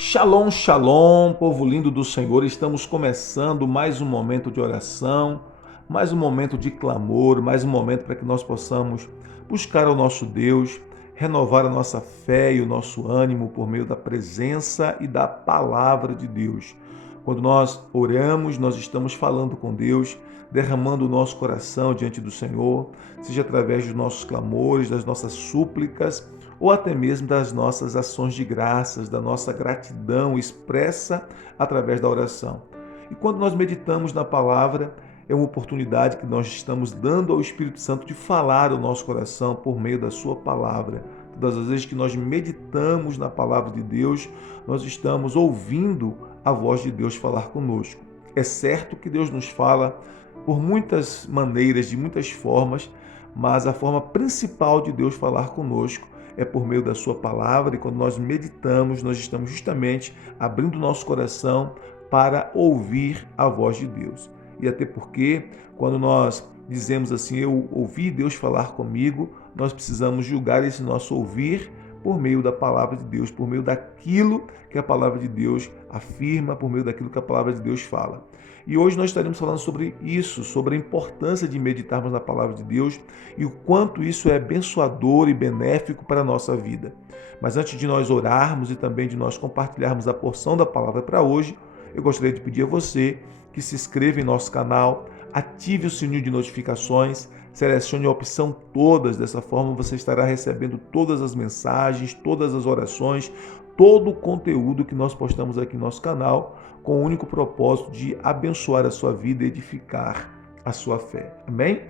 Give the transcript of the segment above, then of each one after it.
Shalom, shalom, povo lindo do Senhor. Estamos começando mais um momento de oração, mais um momento de clamor, mais um momento para que nós possamos buscar ao nosso Deus, renovar a nossa fé e o nosso ânimo por meio da presença e da palavra de Deus. Quando nós oramos, nós estamos falando com Deus, derramando o nosso coração diante do Senhor, seja através dos nossos clamores, das nossas súplicas, ou até mesmo das nossas ações de graças, da nossa gratidão expressa através da oração. E quando nós meditamos na palavra, é uma oportunidade que nós estamos dando ao Espírito Santo de falar ao nosso coração por meio da sua palavra. Todas as vezes que nós meditamos na palavra de Deus, nós estamos ouvindo a voz de Deus falar conosco. É certo que Deus nos fala por muitas maneiras, de muitas formas, mas a forma principal de Deus falar conosco é por meio da sua palavra, e quando nós meditamos, nós estamos justamente abrindo nosso coração para ouvir a voz de Deus. E até porque, quando nós dizemos assim, eu ouvi Deus falar comigo, nós precisamos julgar esse nosso ouvir por meio da palavra de Deus, por meio daquilo que a palavra de Deus afirma, por meio daquilo que a palavra de Deus fala. E hoje nós estaremos falando sobre isso, sobre a importância de meditarmos na palavra de Deus e o quanto isso é abençoador e benéfico para a nossa vida. Mas antes de nós orarmos e também de nós compartilharmos a porção da palavra para hoje, eu gostaria de pedir a você que se inscreva em nosso canal, ative o sininho de notificações, selecione a opção todas, dessa forma você estará recebendo todas as mensagens, todas as orações, todo o conteúdo que nós postamos aqui no nosso canal, com o único propósito de abençoar a sua vida e edificar a sua fé. Amém?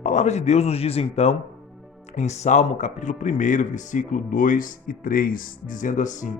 A palavra de Deus nos diz então, em Salmo capítulo 1, versículo 2 e 3, dizendo assim: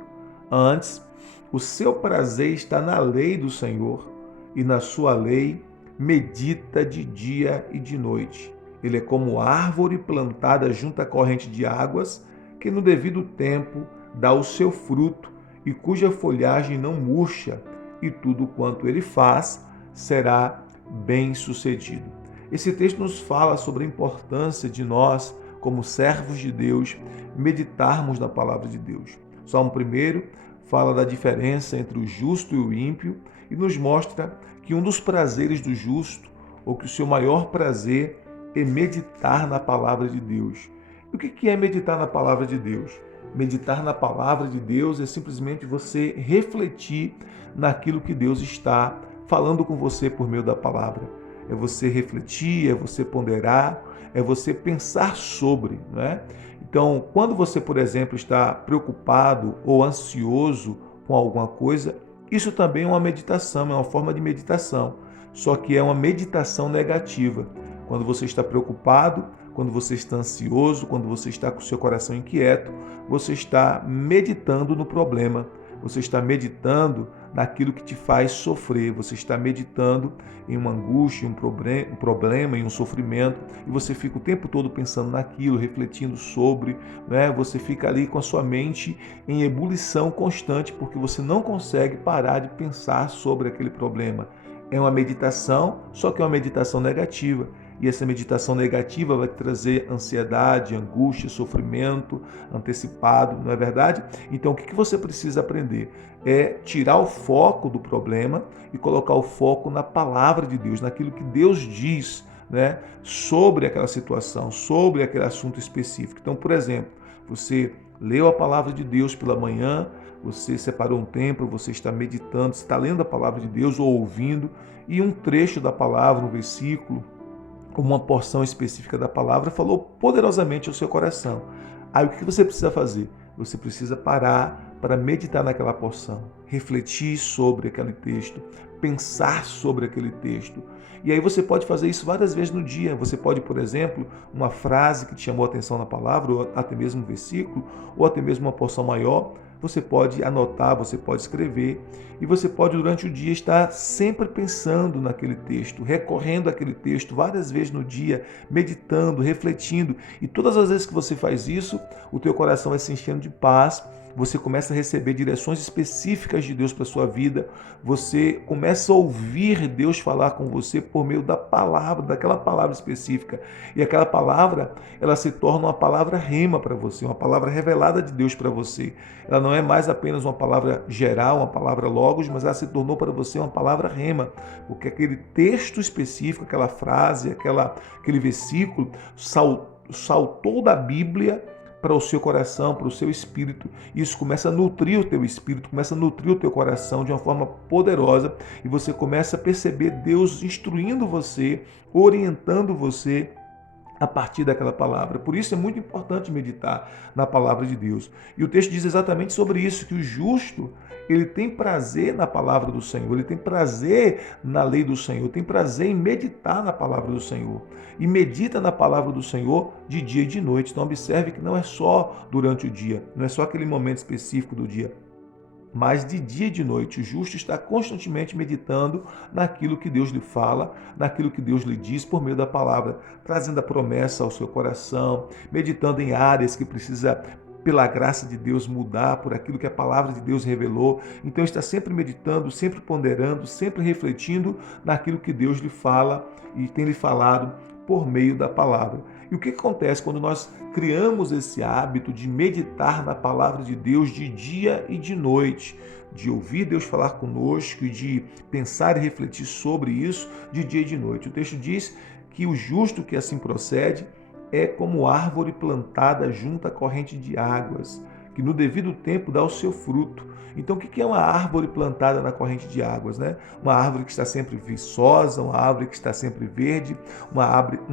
Antes, o seu prazer está na lei do Senhor, e na sua lei medita de dia e de noite. Ele é como árvore plantada junto à corrente de águas, que no devido tempo dá o seu fruto e cuja folhagem não murcha, e tudo quanto ele faz será bem-sucedido. Esse texto nos fala sobre a importância de nós, como servos de Deus, meditarmos na palavra de Deus. Salmo 1 fala da diferença entre o justo e o ímpio e nos mostra que um dos prazeres do justo, ou que o seu maior prazer, é meditar na palavra de Deus. E o que é meditar na palavra de Deus? Meditar na palavra de Deus é simplesmente você refletir naquilo que Deus está falando com você por meio da palavra. É você refletir, é você ponderar, é você pensar sobre, não é? Então, quando você, por exemplo, está preocupado ou ansioso com alguma coisa, isso também é uma meditação, é uma forma de meditação, só que é uma meditação negativa. Quando você está preocupado, quando você está ansioso, quando você está com o seu coração inquieto, você está meditando no problema, você está meditando naquilo que te faz sofrer, você está meditando em uma angústia, um problema, em um sofrimento, e você fica o tempo todo pensando naquilo, refletindo sobre, né? Você fica ali com a sua mente em ebulição constante, porque você não consegue parar de pensar sobre aquele problema. É uma meditação, só que é uma meditação negativa. E essa meditação negativa vai trazer ansiedade, angústia, sofrimento antecipado, não é verdade? Então, o que você precisa aprender? É tirar o foco do problema e colocar o foco na palavra de Deus, naquilo que Deus diz, né, sobre aquela situação, sobre aquele assunto específico. Então, por exemplo, você leu a palavra de Deus pela manhã, você separou um tempo, você está meditando, você está lendo a palavra de Deus ou ouvindo, e um trecho da palavra, um versículo, uma porção específica da palavra falou poderosamente ao seu coração. Aí o que você precisa fazer? Você precisa parar para meditar naquela porção, refletir sobre aquele texto, pensar sobre aquele texto. E aí você pode fazer isso várias vezes no dia. Você pode, por exemplo, uma frase que te chamou a atenção na palavra, ou até mesmo um versículo, ou até mesmo uma porção maior, você pode anotar, você pode escrever, e você pode durante o dia estar sempre pensando naquele texto, recorrendo àquele texto várias vezes no dia, meditando, refletindo, e todas as vezes que você faz isso, o teu coração vai se enchendo de paz, você começa a receber direções específicas de Deus para a sua vida, você começa a ouvir Deus falar com você por meio da palavra, daquela palavra específica. E aquela palavra, ela se torna uma palavra rema para você, uma palavra revelada de Deus para você. Ela não é mais apenas uma palavra geral, uma palavra logos, mas ela se tornou para você uma palavra rema, porque aquele texto específico, aquela frase, aquele versículo saltou da Bíblia para o seu coração, para o seu espírito. Isso começa a nutrir o teu espírito, começa a nutrir o teu coração de uma forma poderosa e você começa a perceber Deus instruindo você, orientando você a partir daquela palavra. Por isso é muito importante meditar na palavra de Deus. E o texto diz exatamente sobre isso, que o justo, ele tem prazer na palavra do Senhor, ele tem prazer na lei do Senhor, tem prazer em meditar na palavra do Senhor. E medita na palavra do Senhor de dia e de noite. Então observe que não é só durante o dia, não é só aquele momento específico do dia, mas de dia e de noite. O justo está constantemente meditando naquilo que Deus lhe fala, naquilo que Deus lhe diz por meio da palavra, trazendo a promessa ao seu coração, meditando em áreas que precisa, pela graça de Deus, mudar por aquilo que a palavra de Deus revelou. Então está sempre meditando, sempre ponderando, sempre refletindo naquilo que Deus lhe fala e tem lhe falado por meio da palavra. E o que acontece quando nós criamos esse hábito de meditar na palavra de Deus de dia e de noite, de ouvir Deus falar conosco e de pensar e refletir sobre isso de dia e de noite? O texto diz que o justo que assim procede é como árvore plantada junto à corrente de águas, que no devido tempo dá o seu fruto. Então, o que é uma árvore plantada na corrente de águas, né? Uma árvore que está sempre viçosa, uma árvore que está sempre verde, uma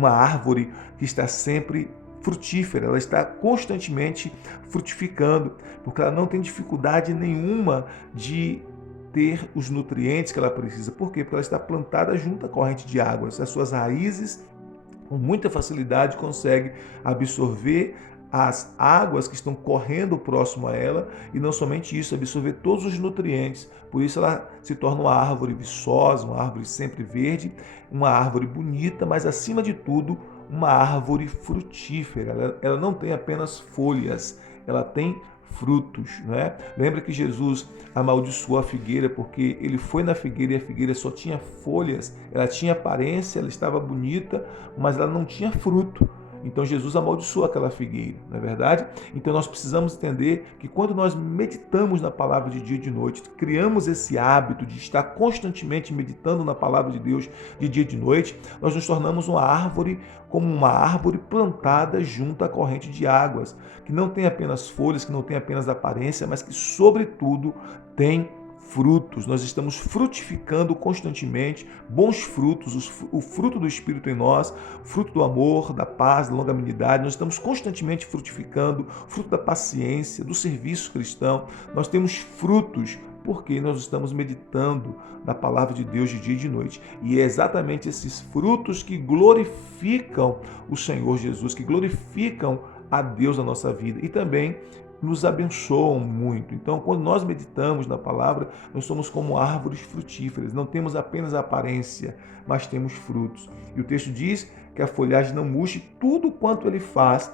árvore que está sempre frutífera, ela está constantemente frutificando, porque ela não tem dificuldade nenhuma de ter os nutrientes que ela precisa. Por quê? Porque ela está plantada junto à corrente de águas. As suas raízes, com muita facilidade, conseguem absorver as águas que estão correndo próximo a ela e não somente isso, absorver todos os nutrientes. Por isso ela se torna uma árvore viçosa, uma árvore sempre verde, uma árvore bonita, mas acima de tudo, uma árvore frutífera. Ela não tem apenas folhas, ela tem frutos, né? Lembra que Jesus amaldiçoou a figueira porque ele foi na figueira e a figueira só tinha folhas, ela tinha aparência, ela estava bonita, mas ela não tinha fruto. Então Jesus amaldiçoou aquela figueira, não é verdade? Então nós precisamos entender que quando nós meditamos na palavra de dia e de noite, criamos esse hábito de estar constantemente meditando na palavra de Deus de dia e de noite, nós nos tornamos uma árvore, como uma árvore plantada junto à corrente de águas, que não tem apenas folhas, que não tem apenas aparência, mas que sobretudo tem frutos. Nós estamos frutificando constantemente bons frutos, o fruto do Espírito em nós, fruto do amor, da paz, da longanimidade. Nós estamos constantemente frutificando, fruto da paciência, do serviço cristão. Nós temos frutos porque nós estamos meditando na palavra de Deus de dia e de noite. E é exatamente esses frutos que glorificam o Senhor Jesus, que glorificam a Deus na nossa vida e também nos abençoam muito. Então, quando nós meditamos na palavra, nós somos como árvores frutíferas. Não temos apenas a aparência, mas temos frutos. E o texto diz que a folhagem não murche, tudo quanto ele faz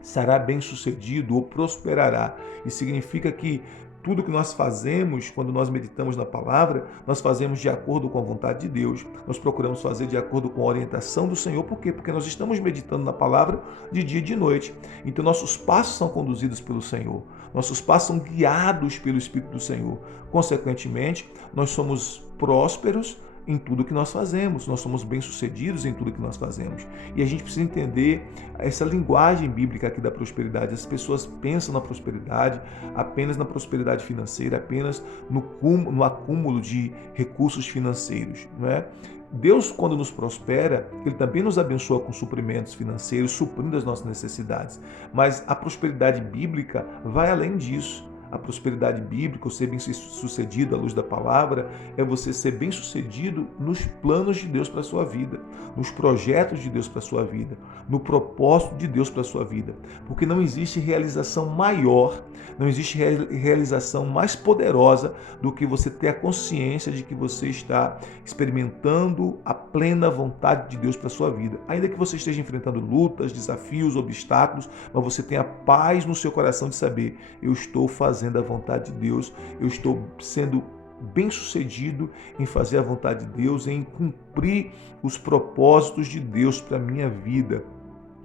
será bem sucedido ou prosperará. Isso significa que tudo que nós fazemos, quando nós meditamos na palavra, nós fazemos de acordo com a vontade de Deus. Nós procuramos fazer de acordo com a orientação do Senhor. Por quê? Porque nós estamos meditando na palavra de dia e de noite. Então nossos passos são conduzidos pelo Senhor. Nossos passos são guiados pelo Espírito do Senhor. Consequentemente, nós somos prósperos em tudo que nós fazemos, nós somos bem-sucedidos em tudo que nós fazemos. E a gente precisa entender essa linguagem bíblica aqui da prosperidade. As pessoas pensam na prosperidade apenas na prosperidade financeira, apenas no acúmulo de recursos financeiros, não é? Deus, quando nos prospera, Ele também nos abençoa com suprimentos financeiros, suprindo as nossas necessidades. Mas a prosperidade bíblica vai além disso. A prosperidade bíblica, ou ser bem-sucedido à luz da palavra, é você ser bem-sucedido nos planos de Deus para a sua vida, nos projetos de Deus para a sua vida, no propósito de Deus para a sua vida. Porque não existe realização maior, não existe realização mais poderosa do que você ter a consciência de que você está experimentando a plena vontade de Deus para a sua vida. Ainda que você esteja enfrentando lutas, desafios, obstáculos, mas você tenha paz no seu coração de saber: eu estou fazendo a vontade de Deus, eu estou sendo bem-sucedido em fazer a vontade de Deus, em cumprir os propósitos de Deus para a minha vida.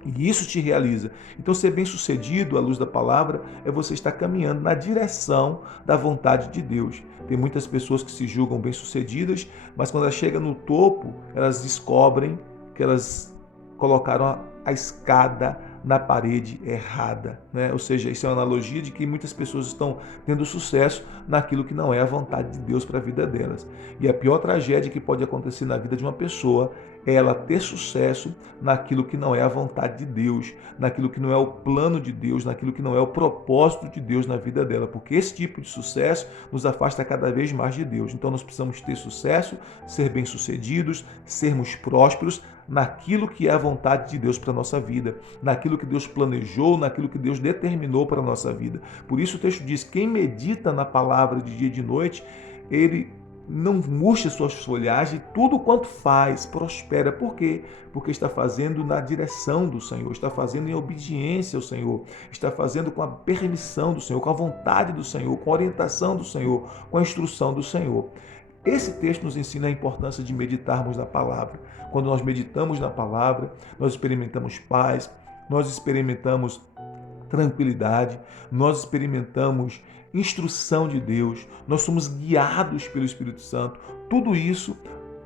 E isso te realiza. Então, ser bem-sucedido à luz da palavra é você estar caminhando na direção da vontade de Deus. Tem muitas pessoas que se julgam bem-sucedidas, mas quando elas chegam no topo, elas descobrem que elas colocaram a escada na parede errada, né? Ou seja, isso é uma analogia de que muitas pessoas estão tendo sucesso naquilo que não é a vontade de Deus para a vida delas. E a pior tragédia que pode acontecer na vida de uma pessoa é ela ter sucesso naquilo que não é a vontade de Deus, naquilo que não é o plano de Deus, naquilo que não é o propósito de Deus na vida dela, porque esse tipo de sucesso nos afasta cada vez mais de Deus. Então nós precisamos ter sucesso, ser bem-sucedidos, sermos prósperos naquilo que é a vontade de Deus para a nossa vida, naquilo que Deus planejou, naquilo que Deus determinou para a nossa vida. Por isso o texto diz: quem medita na palavra de dia e de noite, ele não murcha suas folhagens, tudo quanto faz prospera. Por quê? Porque está fazendo na direção do Senhor, está fazendo em obediência ao Senhor, está fazendo com a permissão do Senhor, com a vontade do Senhor, com a orientação do Senhor, com a instrução do Senhor. Esse texto nos ensina a importância de meditarmos na palavra. Quando nós meditamos na palavra, nós experimentamos paz, nós experimentamos tranquilidade, nós experimentamos instrução de Deus, nós somos guiados pelo Espírito Santo. Tudo isso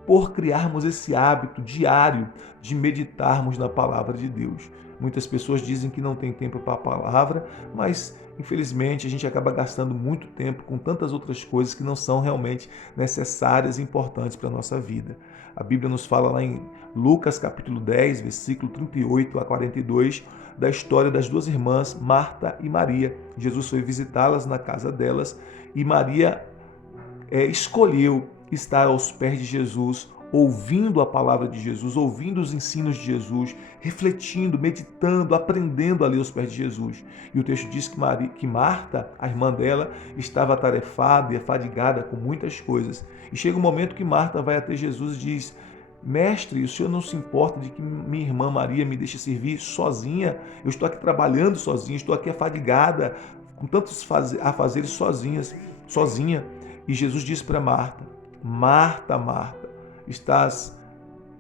por criarmos esse hábito diário de meditarmos na palavra de Deus. Muitas pessoas dizem que não tem tempo para a palavra, mas infelizmente a gente acaba gastando muito tempo com tantas outras coisas que não são realmente necessárias e importantes para a nossa vida. A Bíblia nos fala lá em Lucas capítulo 10, versículo 38 a 42, da história das duas irmãs, Marta e Maria. Jesus foi visitá-las na casa delas e Maria escolheu estar aos pés de Jesus, ouvindo a palavra de Jesus, ouvindo os ensinos de Jesus, refletindo, meditando, aprendendo ali aos pés de Jesus. E o texto diz que Marta, a irmã dela, estava atarefada e afadigada com muitas coisas. E chega um momento que Marta vai até Jesus e diz: Mestre, o senhor não se importa de que minha irmã Maria me deixe servir sozinha? Eu estou aqui trabalhando sozinha, estou aqui afadigada, com tantos afazeres sozinha. E Jesus disse para Marta: Marta, Marta, estás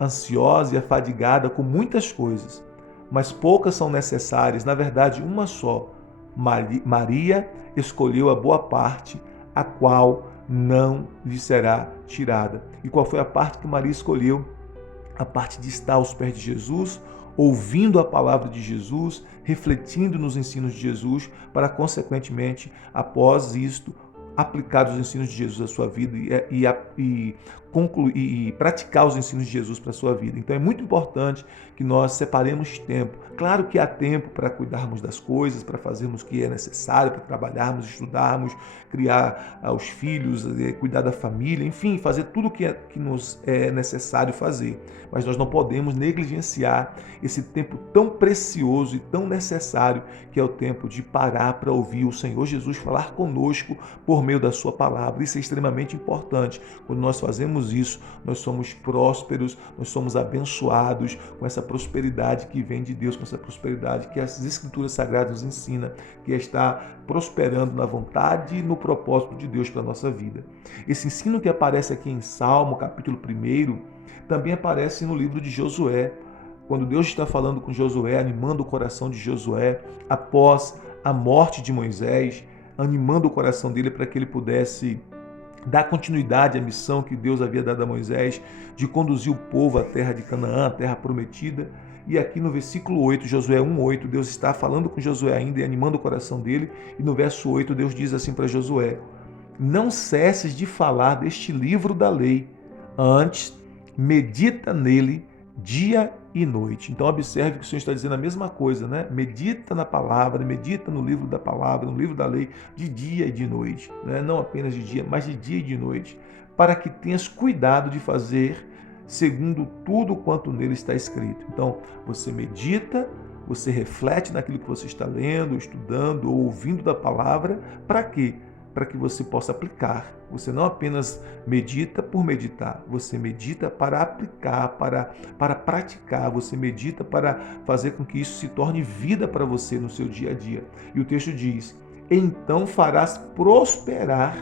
ansiosa e afadigada com muitas coisas, mas poucas são necessárias, na verdade uma só. Maria escolheu a boa parte, a qual não lhe será tirada. E qual foi a parte que Maria escolheu? A parte de estar aos pés de Jesus, ouvindo a palavra de Jesus, refletindo nos ensinos de Jesus, para consequentemente, após isto, aplicar os ensinos de Jesus à sua vida e praticar os ensinos de Jesus para a sua vida. Então é muito importante que nós separemos tempo. Claro que há tempo para cuidarmos das coisas, para fazermos o que é necessário, para trabalharmos, estudarmos, criar os filhos, cuidar da família, enfim, fazer tudo o que nos é necessário fazer. Mas nós não podemos negligenciar esse tempo tão precioso e tão necessário que é o tempo de parar para ouvir o Senhor Jesus falar conosco por meio da sua palavra. Isso é extremamente importante. Quando nós fazemos isso, nós somos prósperos, nós somos abençoados com essa prosperidade que vem de Deus, com essa prosperidade que as Escrituras Sagradas nos ensinam, que é estar prosperando na vontade e no propósito de Deus para a nossa vida. Esse ensino que aparece aqui em Salmo, capítulo 1, também aparece no livro de Josué, quando Deus está falando com Josué, animando o coração de Josué, após a morte de Moisés, animando o coração dele para que ele pudesse dar continuidade à missão que Deus havia dado a Moisés, de conduzir o povo à terra de Canaã, a terra prometida. E aqui no versículo 8, Josué 1:8, Deus está falando com Josué ainda e animando o coração dele. E no verso 8, Deus diz assim para Josué: não cesses de falar deste livro da lei, antes medita nele dia e noite. Então observe que o Senhor está dizendo a mesma coisa, né? Medita na palavra, medita no livro da palavra, no livro da lei, de dia e de noite, né? Não apenas de dia, mas de dia e de noite, para que tenhas cuidado de fazer segundo tudo quanto nele está escrito. Então, você medita, você reflete naquilo que você está lendo, estudando ou ouvindo da palavra, para quê? Para que você possa aplicar. Você não apenas medita por meditar, você medita para aplicar, para praticar, você medita para fazer com que isso se torne vida para você no seu dia a dia. E o texto diz: então farás prosperar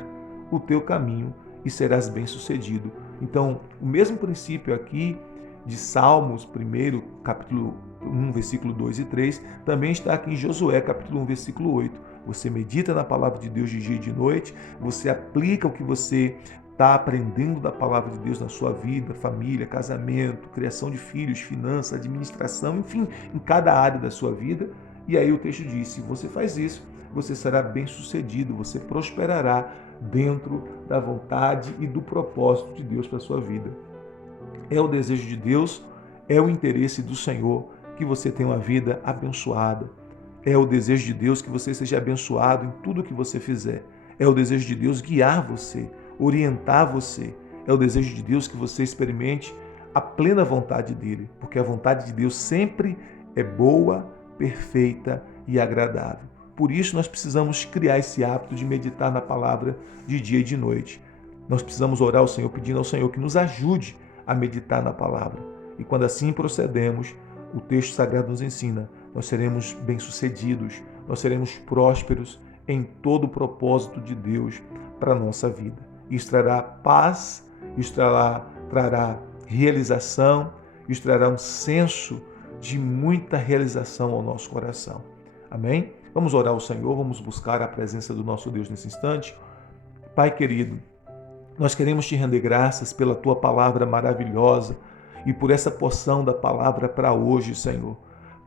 o teu caminho e serás bem-sucedido. Então, o mesmo princípio aqui de Salmos, 1, capítulo 1, versículo 2 e 3, também está aqui em Josué, capítulo 1, versículo 8. Você medita na palavra de Deus de dia e de noite, você aplica o que você está aprendendo da palavra de Deus na sua vida, família, casamento, criação de filhos, finanças, administração, enfim, em cada área da sua vida. E aí o texto diz: se você faz isso, você será bem-sucedido, você prosperará dentro da vontade e do propósito de Deus para a sua vida. É o desejo de Deus, é o interesse do Senhor que você tenha uma vida abençoada. É o desejo de Deus que você seja abençoado em tudo que você fizer. É o desejo de Deus guiar você, orientar você. É o desejo de Deus que você experimente a plena vontade dele, porque a vontade de Deus sempre é boa, perfeita e agradável. Por isso nós precisamos criar esse hábito de meditar na palavra de dia e de noite. Nós precisamos orar ao Senhor, pedindo ao Senhor que nos ajude a meditar na palavra. E quando assim procedemos, o texto sagrado nos ensina: nós seremos bem-sucedidos, nós seremos prósperos em todo o propósito de Deus para a nossa vida. Isso trará paz, isso trará realização, isso trará um senso de muita realização ao nosso coração. Amém? Vamos orar ao Senhor, vamos buscar a presença do nosso Deus nesse instante. Pai querido, nós queremos te render graças pela tua palavra maravilhosa e por essa porção da palavra para hoje, Senhor.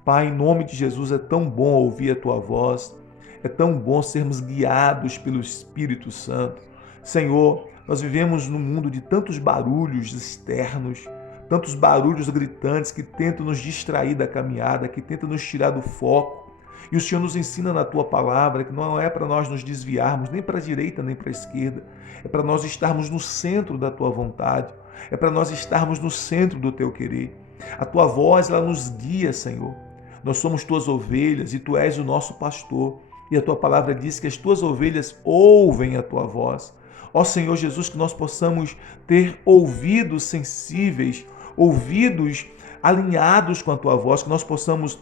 Pai, em nome de Jesus, é tão bom ouvir a tua voz, é tão bom sermos guiados pelo Espírito Santo. Senhor, nós vivemos num mundo de tantos barulhos externos, tantos barulhos gritantes que tentam nos distrair da caminhada, que tentam nos tirar do foco. E o Senhor nos ensina na tua palavra que não é para nós nos desviarmos nem para a direita nem para a esquerda, é para nós estarmos no centro da tua vontade, é para nós estarmos no centro do teu querer. A tua voz, ela nos guia, Senhor. Nós somos tuas ovelhas e tu és o nosso pastor. E a tua palavra diz que as tuas ovelhas ouvem a tua voz. Ó Senhor Jesus, que nós possamos ter ouvidos sensíveis, ouvidos alinhados com a tua voz, que nós possamos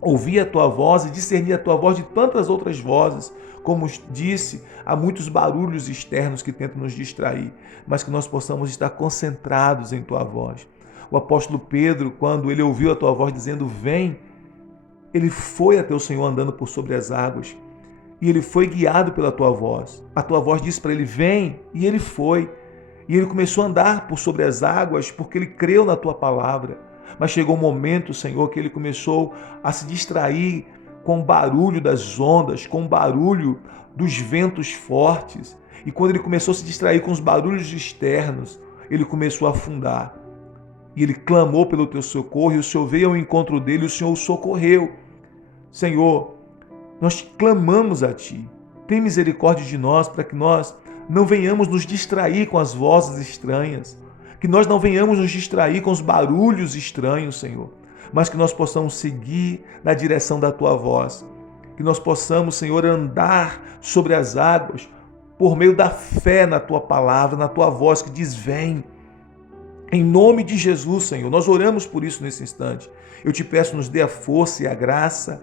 ouvir a tua voz e discernir a tua voz de tantas outras vozes. Como disse, há muitos barulhos externos que tentam nos distrair, mas que nós possamos estar concentrados em tua voz. O apóstolo Pedro, quando ele ouviu a tua voz dizendo: vem, ele foi até o Senhor andando por sobre as águas e ele foi guiado pela tua voz. A tua voz disse para ele: vem, e ele foi. E ele começou a andar por sobre as águas porque ele creu na tua palavra. Mas chegou um momento, Senhor, que ele começou a se distrair com o barulho das ondas, com o barulho dos ventos fortes. E quando ele começou a se distrair com os barulhos externos, ele começou a afundar. E ele clamou pelo teu socorro, e o Senhor veio ao encontro dele, e o Senhor o socorreu. Senhor, nós clamamos a Ti. Tem misericórdia de nós para que nós não venhamos nos distrair com as vozes estranhas, que nós não venhamos nos distrair com os barulhos estranhos, Senhor, mas que nós possamos seguir na direção da Tua voz, que nós possamos, Senhor, andar sobre as águas por meio da fé na Tua palavra, na Tua voz que diz: vem. Em nome de Jesus, Senhor, nós oramos por isso nesse instante. Eu te peço, nos dê a força e a graça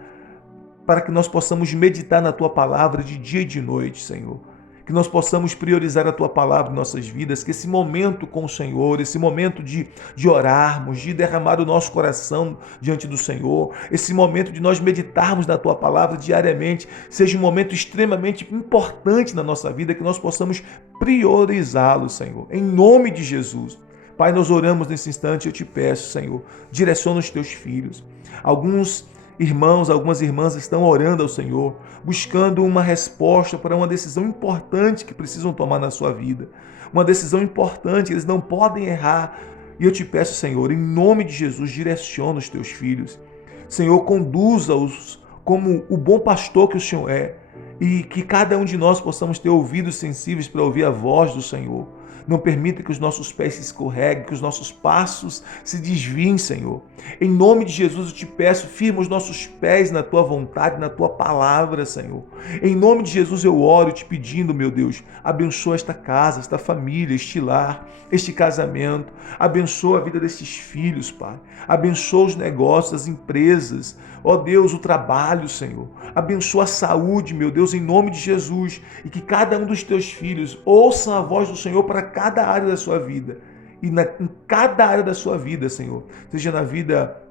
para que nós possamos meditar na Tua palavra de dia e de noite, Senhor. Que nós possamos priorizar a Tua palavra em nossas vidas, que esse momento com o Senhor, esse momento de orarmos, de derramar o nosso coração diante do Senhor, esse momento de nós meditarmos na Tua palavra diariamente, seja um momento extremamente importante na nossa vida, que nós possamos priorizá-lo, Senhor, em nome de Jesus. Pai, nós oramos nesse instante, eu te peço, Senhor, direciona os Teus filhos. Alguns irmãos, algumas irmãs estão orando ao Senhor, buscando uma resposta para uma decisão importante que precisam tomar na sua vida. Uma decisão importante, eles não podem errar E eu te peço, Senhor, em nome de Jesus, direciona os teus filhos. Senhor, conduza-os como o bom pastor que o Senhor é, e que cada um de nós possamos ter ouvidos sensíveis para ouvir a voz do Senhor. Não permita que os nossos pés se escorreguem, que os nossos passos se desviem, Senhor. Em nome de Jesus eu te peço, firma os nossos pés na tua vontade, na tua palavra, Senhor. Em nome de Jesus eu oro te pedindo, meu Deus, abençoa esta casa, esta família, este lar, este casamento. Abençoa a vida destes filhos, Pai. Abençoa os negócios, as empresas. Ó Deus, o trabalho, Senhor. Abençoa a saúde, meu Deus, em nome de Jesus. E que cada um dos teus filhos ouça a voz do Senhor para cada área da sua vida. E em cada área da sua vida, Senhor. Seja na vida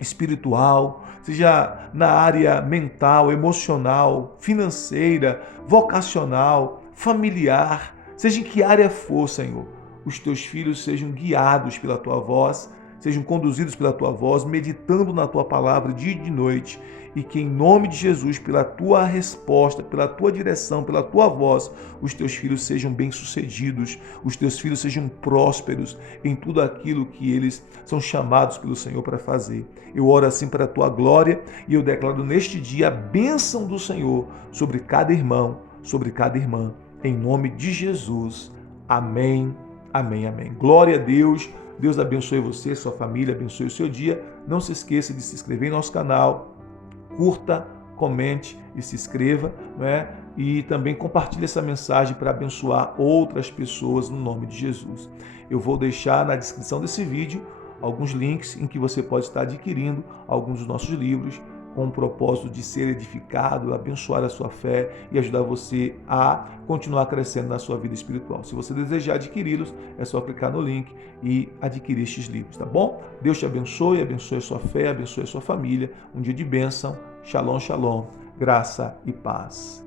espiritual, seja na área mental, emocional, financeira, vocacional, familiar. Seja em que área for, Senhor. Os teus filhos sejam guiados pela tua voz, sejam conduzidos pela tua voz, meditando na tua palavra dia e de noite, e que em nome de Jesus, pela tua resposta, pela tua direção, pela tua voz, os teus filhos sejam bem-sucedidos, os teus filhos sejam prósperos em tudo aquilo que eles são chamados pelo Senhor para fazer. Eu oro assim para a tua glória e eu declaro neste dia a bênção do Senhor sobre cada irmão, sobre cada irmã, em nome de Jesus. Amém, amém, amém. Glória a Deus. Deus abençoe você, sua família, abençoe o seu dia. Não se esqueça de se inscrever em nosso canal, curta, comente e se inscreva, né? E também compartilhe essa mensagem para abençoar outras pessoas no nome de Jesus. Eu vou deixar na descrição desse vídeo alguns links em que você pode estar adquirindo alguns dos nossos livros, com o propósito de ser edificado, abençoar a sua fé e ajudar você a continuar crescendo na sua vida espiritual. Se você desejar adquiri-los, é só clicar no link e adquirir estes livros, tá bom? Deus te abençoe, abençoe a sua fé, abençoe a sua família. Um dia de bênção. Shalom, shalom. Graça e paz.